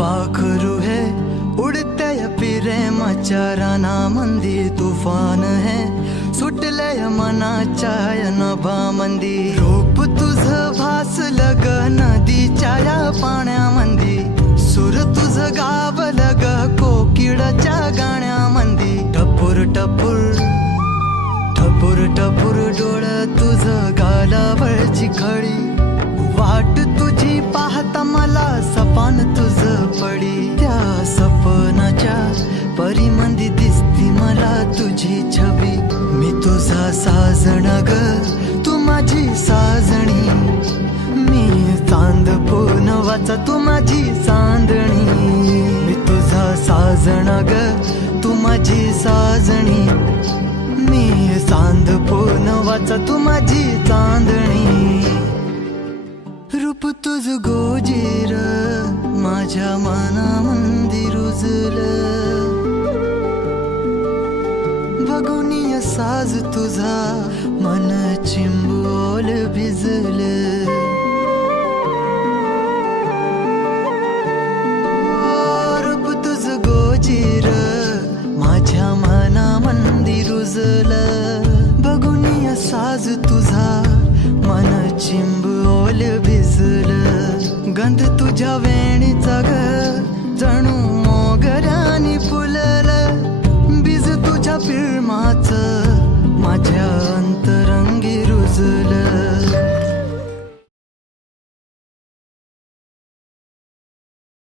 पाखरू है उडते प्रेमाच्या रानामंदी तुफान है सुटले मनाच्या नभामंदी रूप तुझं भासलं ग नदीच्या या पाण्यामंदी सुर तुझं गावलं ग कोकिळाच्या गाण्यामंदी टपूर टपूर टपूर टपूर डोळं तुझं गालावरची खळी वाट तुझी पाहता मला सपान तुझं पडी त्या सपनाच्या परीमंदी दिसती मला तुझी छबी मी तुझा साजण ग तू माझी साजणी मी चांद पूनवाचा तू माझी चांदणी मी तुझा साजण ग तू माझी साजणी मी चांद पूनवाचा तू माझी चांदणी रूप तुझ गोजीर माझ्या मनामंदी रुजलं बघुनिय साज तुझा मन चिंबोल भिजलं रूप तुझ गोजीर माझ्या मनामंदी रुजलं बघुनिय साज तुझा मन चिंबोल भिजलं गंध तुझ्या वेणीचा ग जणू मोगऱ्यानी फुललं बीज तुझ्या पिळमाचं माझ्या अंतरंगी रुजलं